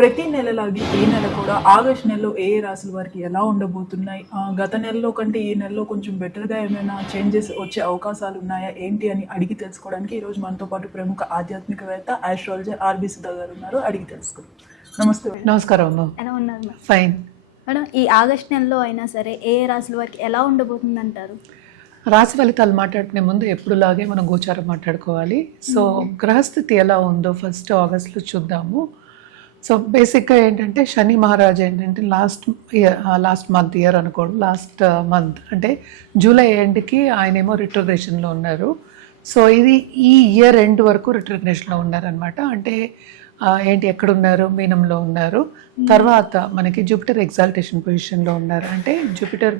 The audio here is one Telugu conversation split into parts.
ప్రతి నెలలాగే ఈ నెల కూడా ఆగస్ట్ నెలలో ఏ ఏ రాశుల వారికి ఎలా ఉండబోతున్నాయి, గత నెలలో కంటే ఈ నెలలో కొంచెం బెటర్గా ఏమైనా చేంజెస్ వచ్చే అవకాశాలు ఉన్నాయా ఏంటి అని అడిగి తెలుసుకోవడానికి ఈరోజు మనతో పాటు ప్రముఖ ఆధ్యాత్మికవేత్త ఆస్ట్రాలజర్ ఆర్బి సుధా గారు ఉన్నారు. అడిగి తెలుసుకుందాం. నమస్తే. నమస్కారం అమ్మ. ఎలా ఉన్నారు మేడం? ఫైన్ మేడం, ఈ ఆగస్ట్ నెలలో అయినా సరే ఏ ఏ రాశుల వారికి ఎలా ఉండబోతుంది అంటారు? రాశి ఫలితాలు మాట్లాడుకునే ముందు ఎప్పుడులాగే మనం గోచారం మాట్లాడుకోవాలి. సో గ్రహస్థితి ఎలా ఉందో ఫస్ట్ ఆగస్ట్లో చూద్దాము. సో బేసిక్గా ఏంటంటే శని మహారాజు ఏంటంటే లాస్ట్ మంత్ అనుకోండి, లాస్ట్ మంత్ అంటే జూలై ఎండ్కి ఆయనేమో రిట్రోగ్రేషన్లో ఉన్నారు. సో ఇది ఈ ఇయర్ ఎండ్ వరకు రిట్రోగ్రేషన్లో ఉన్నారనమాట. అంటే ఏంటి ఎక్కడున్నారు, మీనంలో ఉన్నారు. తర్వాత మనకి జూపిటర్ ఎగ్జాల్టేషన్ పొజిషన్లో ఉన్నారు. అంటే జూపిటర్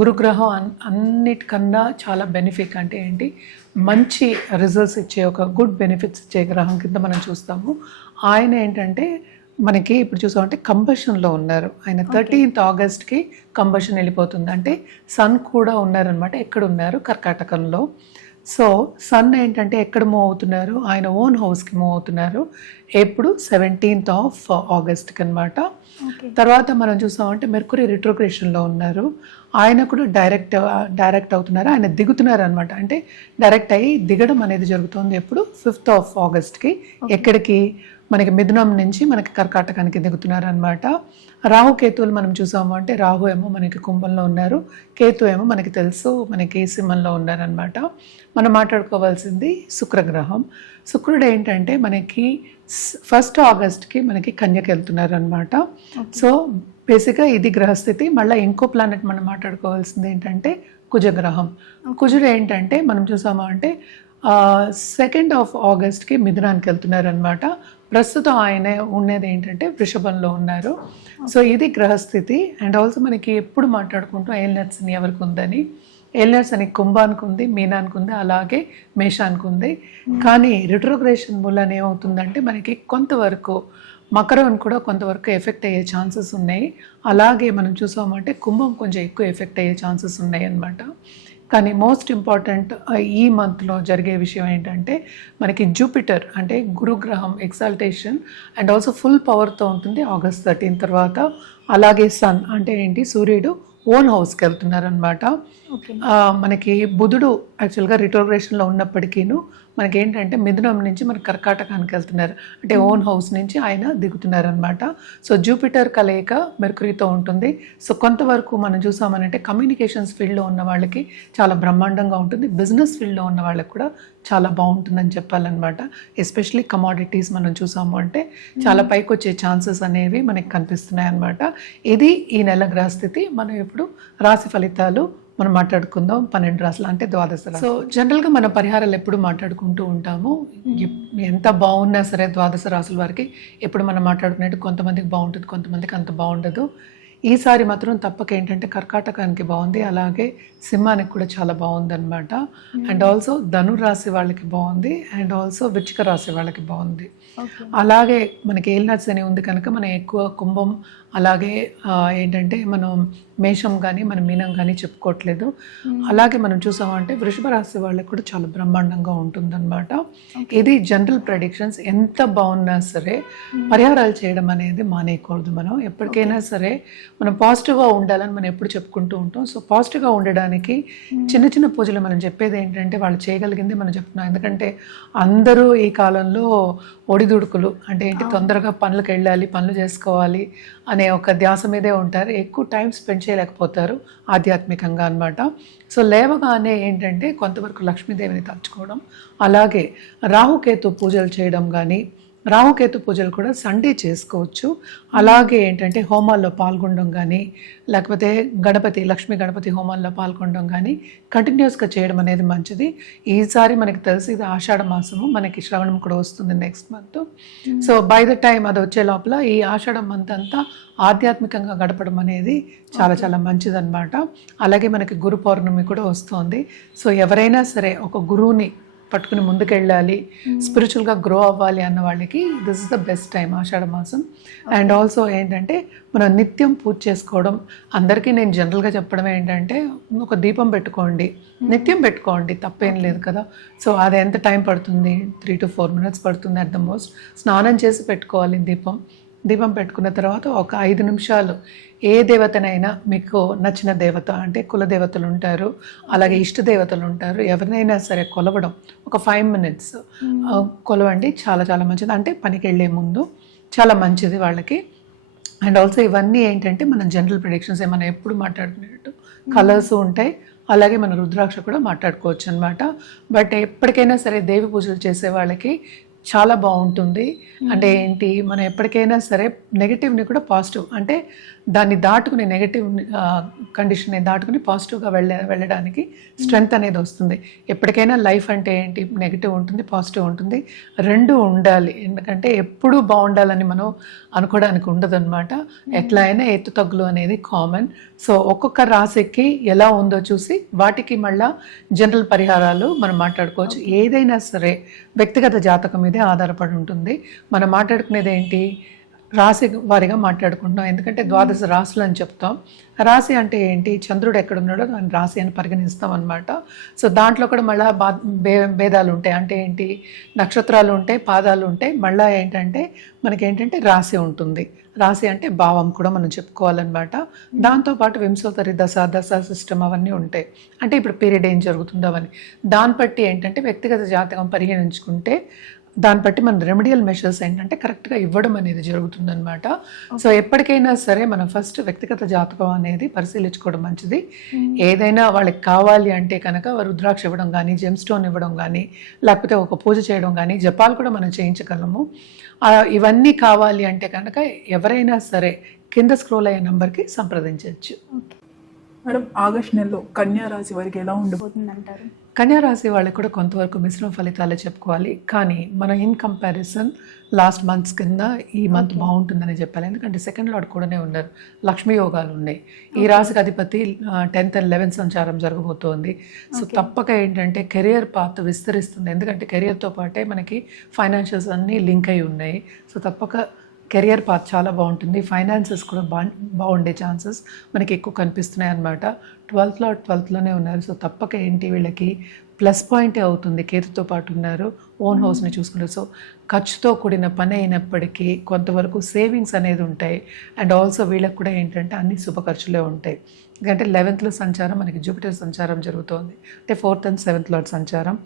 గురుగ్రహం అన్నిటికన్నా చాలా బెనిఫిట్, అంటే ఏంటి మంచి రిజల్ట్స్ ఇచ్చే ఒక గుడ్ బెనిఫిట్స్ ఇచ్చే గ్రహం కింద మనం చూస్తాము. ఆయన ఏంటంటే మనకి ఇప్పుడు చూసామంటే కంబషన్లో ఉన్నారు. ఆయన 13th ఆగస్ట్కి కంబషన్ వెళ్ళిపోతుంది. అంటే సన్ కూడా ఉన్నారనమాట. ఎక్కడ ఉన్నారు? కర్కాటకంలో. సో సన్ ఏంటంటే ఎక్కడ మూవ్ అవుతున్నారు? ఆయన ఓన్ హౌస్కి మూవ్ అవుతున్నారు. ఎప్పుడు 17th ఆగస్ట్కి అనమాట. తర్వాత మనం చూసామంటే మెర్కురీ రిట్రోగ్రేషన్లో ఉన్నారు. ఆయన కూడా డైరెక్ట్ అవుతున్నారు. ఆయన దిగుతున్నారు అనమాట. అంటే డైరెక్ట్ అయ్యి దిగడం అనేది జరుగుతుంది ఎప్పుడు 5th ఆగస్ట్కి. ఎక్కడికి? మనకి మిథునం నుంచి మనకి కర్కాటకానికి దిగుతున్నారు అనమాట. రాహు కేతువులు మనం చూసాము అంటే రాహు ఏమో మనకి కుంభంలో ఉన్నారు, కేతు ఏమో మనకి తెలుసు మనకి సింహంలో ఉన్నారనమాట. మనం మాట్లాడుకోవాల్సింది శుక్రగ్రహం. శుక్రుడు ఏంటంటే మనకి 1st ఆగస్ట్కి మనకి కన్యకి వెళ్తున్నారు అనమాట. సో బేసిక్గా ఇది గ్రహస్థితి. మళ్ళీ ఇంకో ప్లానెట్ మనం మాట్లాడుకోవాల్సింది ఏంటంటే కుజగ్రహం. కుజుడు ఏంటంటే మనం చూసాము అంటే 2nd ఆగస్ట్కి మిథునానికి వెళ్తున్నారు అనమాట. ప్రస్తుతం ఆయన ఉన్నది ఏంటంటే వృషభంలో ఉన్నారు. సో ఇది గ్రహస్థితి. అండ్ ఆల్సో మనకి ఎప్పుడు మాట్లాడుకుంటాం ఏలినట్స్ అని ఎవరికి ఉందని. ఏలినట్స్ అని కుంభానికి ఉంది, మీనానికి ఉంది, అలాగే మేషానికి ఉంది. కానీ రిట్రోగ్రేషన్ మూలన ఏమవుతుందంటే మనకి కొంతవరకు మకరం కూడా కొంతవరకు ఎఫెక్ట్ అయ్యే ఛాన్సెస్ ఉన్నాయి. అలాగే మనం చూసామంటే కుంభం కొంచెం ఎక్కువ ఎఫెక్ట్ అయ్యే ఛాన్సెస్ ఉన్నాయి అన్నమాట. కానీ మోస్ట్ ఇంపార్టెంట్ ఈ మంత్లో జరిగే విషయం ఏంటంటే మనకి జూపిటర్ అంటే గురుగ్రహం ఎగ్జాల్టేషన్ అండ్ ఆల్సో ఫుల్ పవర్తో ఉంటుంది ఆగస్ట్ 13 తర్వాత. అలాగే సన్ అంటే ఏంటి సూర్యుడు ఓన్ హౌస్కి వెళ్తున్నారు అనమాట. మనకి బుధుడు యాక్చువల్గా రిట్రోగ్రేషన్లో ఉన్నప్పటికీను మనకి ఏంటంటే మిథునం నుంచి మనకి కర్కాటకానికి వెళ్తున్నారు. అంటే ఓన్ హౌస్ నుంచి ఆయన దిగుతున్నారు అనమాట. సో జూపిటర్ కలయిక మెర్కురీతో ఉంటుంది. సో కొంతవరకు మనం చూసామనంటే కమ్యూనికేషన్స్ ఫీల్డ్లో ఉన్న వాళ్ళకి చాలా బ్రహ్మాండంగా ఉంటుంది. బిజినెస్ ఫీల్డ్లో ఉన్న వాళ్ళకి కూడా చాలా బాగుంటుందని చెప్పాలన్నమాట. ఎస్పెషలీ కమాడిటీస్ మనం చూసాము అంటే చాలా పైకి వచ్చే ఛాన్సెస్ అనేవి మనకి కనిపిస్తున్నాయి అన్నమాట. ఇది ఈ నెల గ్రహస్థితి. మనం ఇప్పుడు రాశి ఫలితాలు మనం మాట్లాడుకుందాం. 12 రాశులు అంటే 12 రాశులు. సో జనరల్గా మన పరిహారాలు ఎప్పుడు మాట్లాడుకుంటూ ఉంటాము. ఎంత బాగున్నా సరే 12 రాశుల వారికి ఎప్పుడు మనం మాట్లాడుకునేట్టు కొంతమందికి బాగుంటుంది, కొంతమందికి అంత బాగుండదు. ఈసారి మాత్రం తప్పక ఏంటంటే కర్కాటకానికి బాగుంది, అలాగే సింహానికి కూడా చాలా బాగుంది అనమాట. అండ్ ఆల్సో ధనురాశి వాళ్ళకి బాగుంది, అండ్ ఆల్సో వృశ్చిక రాశి వాళ్ళకి బాగుంది. అలాగే మనకి ఏలినాట్స్ అని ఉంది కనుక మనం ఎక్కువ కుంభం అలాగే ఏంటంటే మనం మేషం కానీ మనం మీనం కానీ చెప్పుకోవట్లేదు. అలాగే మనం చూసామంటే వృషభ రాశి వాళ్ళకి కూడా చాలా బ్రహ్మాండంగా ఉంటుందన్నమాట. ఇది జనరల్ ప్రెడిక్షన్స్. ఎంత బాగున్నా సరే పరిహారాలు చేయడం అనేది మానేయకూడదు. మనం ఎప్పటికైనా సరే మనం పాజిటివ్గా ఉండాలని మనం ఎప్పుడు చెప్పుకుంటూ ఉంటాం. సో పాజిటివ్గా ఉండడానికి చిన్న చిన్న పూజలు మనం చెప్పేది ఏంటంటే వాళ్ళు చేయగలిగింది మనం చెప్తున్నాం. ఎందుకంటే అందరూ ఈ కాలంలో ఒడిదుడుకులు అంటే ఏంటి తొందరగా పనులకు వెళ్ళాలి, పనులు చేసుకోవాలి అనే ఒక ధ్యాస మీదే ఉంటారు. ఎక్కువ టైం స్పెండ్ చేయలేకపోతారు ఆధ్యాత్మికంగా అనమాట. సో లేవగానే ఏంటంటే కొంతవరకు లక్ష్మీదేవిని తలుచుకోవడం, అలాగే రాహుకేతు పూజలు చేయడం కానీ, రాహుకేతు పూజలు కూడా సండే చేసుకోవచ్చు. అలాగే ఏంటంటే హోమాల్లో పాల్గొనడం కానీ, లేకపోతే లక్ష్మీ గణపతి హోమాల్లో పాల్గొనడం కానీ కంటిన్యూస్గా చేయడం అనేది మంచిది. ఈసారి మనకి తెలిసి ఇది ఆషాఢ మాసము, మనకి శ్రవణం కూడా వస్తుంది next month. So by the time అది వచ్చే లోపల ఈ ఆషాఢ మంత్ అంతా ఆధ్యాత్మికంగా గడపడం అనేది చాలా చాలా మంచిదన్నమాట. అలాగే మనకి గురు పౌర్ణమి కూడా వస్తుంది. సో ఎవరైనా సరే ఒక గురువుని పట్టుకుని ముందుకెళ్ళాలి, స్పిరిచువల్గా గ్రో అవ్వాలి అన్న వాళ్ళకి this is the best time Ashadha మాసం. అండ్ ఆల్సో ఏంటంటే మనం నిత్యం పూజ చేసుకోవడం. అందరికీ నేను జనరల్గా చెప్పడం ఏంటంటే ఒక దీపం పెట్టుకోండి, నిత్యం పెట్టుకోండి, తప్పేం లేదు కదా. సో అది ఎంత టైం పడుతుంది? 3 to 4 minutes పడుతుంది అట్ ద మోస్ట్. స్నానం చేసి పెట్టుకోవాలి దీపం. దీపం పెట్టుకున్న తర్వాత ఒక 5 నిమిషాలు ఏ దేవతనైనా మీకు నచ్చిన దేవత అంటే కుల దేవతలు ఉంటారు, అలాగే ఇష్ట దేవతలు ఉంటారు, ఎవరినైనా సరే కొలవడం ఒక 5 మినిట్స్ కొలవండి. చాలా చాలా మంచిది, అంటే పనికి వెళ్ళే ముందు చాలా మంచిది వాళ్ళకి. అండ్ ఆల్సో ఇవన్నీ ఏంటంటే మనం జనరల్ ప్రిడిక్షన్స్ మనం ఎప్పుడు మాట్లాడుకునేటట్టు కలర్స్ ఉంటాయి, అలాగే మన రుద్రాక్ష కూడా మాట్లాడుకోవచ్చు అనమాట. బట్ ఎప్పటికైనా సరే దేవి పూజలు చేసే వాళ్ళకి చాలా బాగుంటుంది. అంటే ఏంటి, మనం ఎప్పటికైనా సరే నెగిటివ్ని కూడా పాజిటివ్, అంటే దాన్ని దాటుకుని నెగిటివ్ కండిషన్ని దాటుకుని పాజిటివ్గా వెళ్ళడానికి స్ట్రెంగ్త్ అనేది వస్తుంది. ఎప్పటికైనా లైఫ్ అంటే ఏంటి, నెగిటివ్ ఉంటుంది, పాజిటివ్ ఉంటుంది, రెండు ఉండాలి. ఎందుకంటే ఎప్పుడూ బాగుండాలని మనం అనుకోవడానికి ఉండదు అనమాట. ఎట్లా అయినా ఎత్తు తగ్గులు అనేది కామన్. సో ఒక్కొక్క రాశికి ఎలా ఉందో చూసి వాటికి మళ్ళా జనరల్ పరిహారాలు మనం మాట్లాడుకోవచ్చు. ఏదైనా సరే వ్యక్తిగత జాతకం మీదే ఆధారపడి ఉంటుంది. మనం మాట్లాడుకునేది ఏంటి, రాశి వారిగా మాట్లాడుకుంటున్నాం, ఎందుకంటే ద్వాదశ రాశులు అని చెప్తాం. రాశి అంటే ఏంటి, చంద్రుడు ఎక్కడున్నాడో దాన్ని రాశి అని పరిగణిస్తాం అనమాట. సో దాంట్లో కూడా మళ్ళీ భేదాలు ఉంటాయి. అంటే ఏంటి, నక్షత్రాలు ఉంటాయి, పాదాలు ఉంటాయి, మళ్ళీ ఏంటంటే మనకేంటంటే రాశి ఉంటుంది. రాశి అంటే భావం కూడా మనం చెప్పుకోవాలన్నమాట. దాంతోపాటు వింశోత్తరి దశ సిస్టమ్ అవన్నీ ఉంటాయి. అంటే ఇప్పుడు పీరియడ్ ఏం జరుగుతుందో అవన్నీ దాన్ని బట్టి ఏంటంటే వ్యక్తిగత జాతకం పరిగణించుకుంటే దాన్ని బట్టి మన రెమెడియల్ మెషర్స్ ఏంటంటే కరెక్ట్గా ఇవ్వడం అనేది జరుగుతుందన్నమాట. సో ఎప్పటికైనా సరే మనం ఫస్ట్ వ్యక్తిగత జాతకం అనేది పరిశీలించుకోవడం మంచిది. ఏదైనా వాళ్ళకి కావాలి అంటే కనుక రుద్రాక్ష ఇవ్వడం కానీ, జెమ్ స్టోన్ ఇవ్వడం కానీ, లేకపోతే ఒక పూజ చేయడం కానీ, జపాలు కూడా మనం చేయించగలము. ఇవన్నీ కావాలి అంటే కనుక ఎవరైనా సరే కింద స్క్రోల్ అయ్యే నెంబర్కి సంప్రదించవచ్చు. మేడం, ఆగస్ట్ నెలలో కన్యా రాశి వారికి ఎలా ఉండబోతుంది అంటారు? కన్యా రాశి వాళ్ళకి కూడా కొంతవరకు మిశ్రమ ఫలితాలే చెప్పుకోవాలి. కానీ మనం ఇన్ కంపారిజన్ లాస్ట్ మంత్స్ కింద ఈ మంత్ బాగుంటుందని చెప్పాలి. ఎందుకంటే సెకండ్ లార్డ్ కూడానే ఉన్నారు, లక్ష్మీ యోగాలు ఉన్నాయి. ఈ రాశికి అధిపతి 10th and 11th సంచారం జరగబోతోంది. సో తప్పక ఏంటంటే కెరియర్ పాత్ విస్తరిస్తుంది. ఎందుకంటే కెరియర్తో పాటే మనకి ఫైనాన్షియల్స్ అన్నీ లింక్ అయి ఉన్నాయి. సో తప్పక కెరియర్ పాత్ చాలా బాగుంటుంది. ఫైనాన్సెస్ కూడా బాగుండే ఛాన్సెస్ మనకి ఎక్కువ కనిపిస్తున్నాయి అన్నమాట. 12th లోనే ఉన్నారు. సో తప్పక ఏంటి, వీళ్ళకి ప్లస్ పాయింటే అవుతుంది. కేతుతో పాటు ఉన్నారు, ఓన్ హౌస్ని చూసుకుంటారు. సో ఖర్చుతో కూడిన పని అయినప్పటికీ కొంతవరకు సేవింగ్స్ అనేది ఉంటాయి. అండ్ ఆల్సో వీళ్ళకి కూడా ఏంటంటే అన్ని శుభ ఖర్చులే ఉంటాయి. ఎందుకంటే 11th సంచారం మనకి జూపిటర్ సంచారం జరుగుతోంది. అంటే 4th and 7th లార్డ్ సంచారం.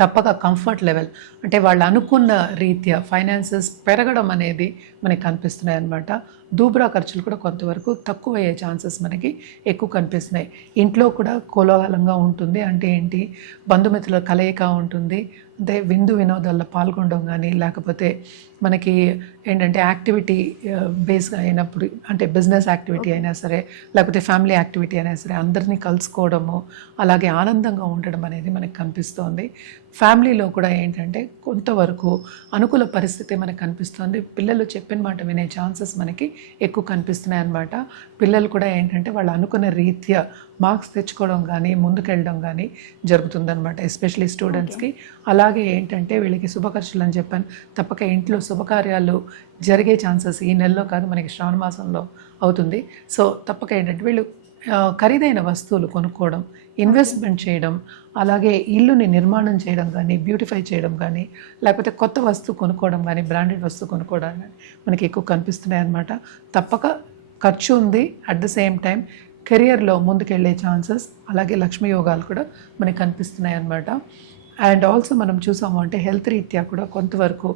తప్పక కంఫర్ట్ లెవెల్ అంటే వాళ్ళు అనుకున్న రీత్యా ఫైనాన్సెస్ పెరగడం అనేది మనకి కనిపిస్తున్నాయి అన్నమాట. దూబ్రా ఖర్చులు కూడా కొంతవరకు తక్కువ అయ్యే ఛాన్సెస్ మనకి ఎక్కువ కనిపిస్తున్నాయి. ఇంట్లో కూడా కోలాహలంగా ఉంటుంది. అంటే ఏంటి, బంధుమిత్రుల కలయిక ఉంటుంది. అంటే విందు వినోదాల్లో పాల్గొనడం కానీ, లేకపోతే మనకి ఏంటంటే యాక్టివిటీ బేస్గా అయినప్పుడు, అంటే బిజినెస్ యాక్టివిటీ అయినా సరే, లేకపోతే ఫ్యామిలీ యాక్టివిటీ అయినా సరే, అందరినీ కలుసుకోవడము, అలాగే ఆనందంగా ఉండడం అనేది మనకు కనిపిస్తోంది. ఫ్యామిలీలో కూడా ఏంటంటే కొంతవరకు అనుకూల పరిస్థితి మనకు కనిపిస్తుంది. పిల్లలు చెప్పిన మాట వినే ఛాన్సెస్ మనకి ఎక్కువ కనిపిస్తున్నాయి అన్నమాట. పిల్లలు కూడా ఏంటంటే వాళ్ళు అనుకున్న రీత్యా మార్క్స్ తెచ్చుకోవడం కానీ, ముందుకెళ్ళడం కానీ జరుగుతుందన్నమాట, ఎస్పెషలీ స్టూడెంట్స్కి. అలాగే ఏంటంటే వీళ్ళకి శుభ ఖర్చులు అని చెప్పాను, తప్పక ఇంట్లో శుభకార్యాలు జరిగే ఛాన్సెస్ ఈ నెలలో కాదు, మనకి శ్రావణ మాసంలో అవుతుంది. సో తప్పక ఏంటంటే వీళ్ళు ఖరీదైన వస్తువులు కొనుక్కోవడం, ఇన్వెస్ట్మెంట్ చేయడం, అలాగే ఇల్లుని నిర్మాణం చేయడం కానీ, బ్యూటిఫై చేయడం కానీ, లేకపోతే కొత్త వస్తువు కొనుక్కోవడం కానీ, బ్రాండెడ్ వస్తువు కొనుక్కోవడం కానీ మనకి ఎక్కువ కనిపిస్తున్నాయి అన్నమాట. తప్పక ఖర్చు ఉంది. అట్ ద సేమ్ టైం కెరియర్లో ముందుకెళ్ళే ఛాన్సెస్, అలాగే లక్ష్మీ యోగాలు కూడా మనకి కనిపిస్తున్నాయి అన్నమాట. అండ్ ఆల్సో మనం చూసాము అంటే హెల్త్ రీత్యా కూడా కొంతవరకు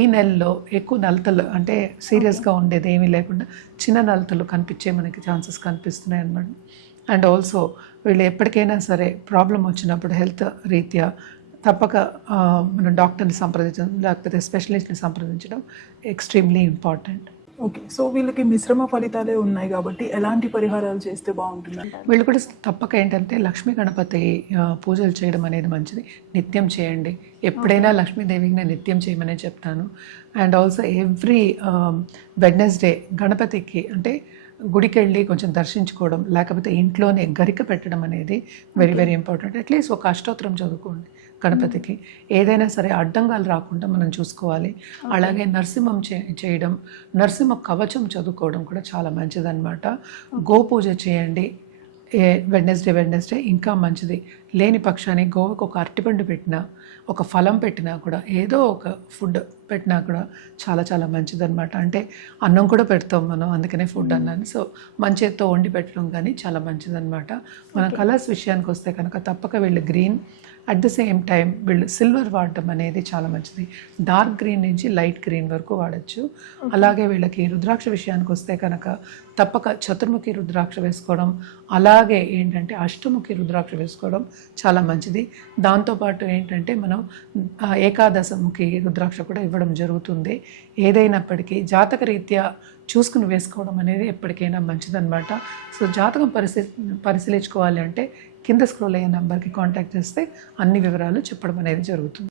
ఈ నెలలో ఎక్కువ నలతలు, అంటే సీరియస్గా ఉండేది ఏమీ లేకుండా చిన్న నలతలు కనిపించే మనకి ఛాన్సెస్ కనిపిస్తున్నాయి అన్నమాట. అండ్ ఆల్సో వీళ్ళు ఎప్పటికైనా సరే ప్రాబ్లం వచ్చినప్పుడు హెల్త్ రీత్యా తప్పక మన డాక్టర్ని సంప్రదించడం, లేకపోతే స్పెషలిస్ట్ని సంప్రదించడం ఎక్స్ట్రీమ్లీ ఇంపార్టెంట్. ఓకే, సో వీళ్ళకి మిశ్రమ ఫలితాలే ఉన్నాయి కాబట్టి ఎలాంటి పరిహారాలు చేస్తే బాగుంటుంది అంటారు? వీళ్ళు కూడా తప్పక ఏంటంటే లక్ష్మీ గణపతి పూజలు చేయడం అనేది మంచిది. నిత్యం చేయండి. ఎప్పుడైనా లక్ష్మీదేవిని నిత్యం చేయమనే చెప్తాను. అండ్ ఆల్సో ఎవ్రీ వెడ్నెస్డే గణపతికి అంటే గుడికి వెళ్ళి కొంచెం దర్శించుకోవడం, లేకపోతే ఇంట్లోనే గరిక పెట్టడం అనేది వెరీ వెరీ ఇంపార్టెంట్. అట్లీస్ట్ ఒక అష్టోత్తరం చదువుకోండి గణపతికి. ఏదైనా సరే అడ్డంగాలు రాకుండా మనం చూసుకోవాలి. అలాగే నరసింహం చేయడం, నరసింహ కవచం చదువుకోవడం కూడా చాలా మంచిదన్నమాట. గోపూజ చేయండి. వెడ్నెస్డే ఇంకా మంచిది. లేని పక్షానికి గోవుకు ఒక అరటిపండు పెట్టినా, ఒక ఫలం పెట్టినా కూడా, ఏదో ఒక ఫుడ్ పెట్టినా కూడా చాలా చాలా మంచిదన్నమాట. అంటే అన్నం కూడా పెడతాం మనం, అందుకనే ఫుడ్ అన్నాను. సో మంచితో వండి పెట్టడం కానీ చాలా మంచిదన్నమాట. మన కలర్స్ విషయానికి వస్తే కనుక తప్పక వీళ్ళు green, at the same time వీళ్ళు సిల్వర్ వాడటం అనేది చాలా మంచిది. డార్క్ గ్రీన్ నుంచి లైట్ గ్రీన్ వరకు వాడచ్చు. అలాగే వీళ్ళకి రుద్రాక్ష విషయానికి వస్తే కనుక తప్పక చతుర్ముఖి రుద్రాక్ష వేసుకోవడం, అలాగే ఏంటంటే అష్టముఖి రుద్రాక్ష వేసుకోవడం చాలా మంచిది. దాంతోపాటు ఏంటంటే మనం ఏకాదశముఖి రుద్రాక్ష కూడా ఇవ్వడం జరుగుతుంది. ఏదైనప్పటికీ జాతక రీత్యా చూసుకుని వేసుకోవడం అనేది ఎప్పటికైనా మంచిదన్నమాట. సో జాతకం పరిశీలించుకోవాలి అంటే కింద స్క్రోల్ అయ్యే నెంబర్కి కాంటాక్ట్ చేస్తే అన్ని వివరాలు చెప్పడం అనేది జరుగుతుంది.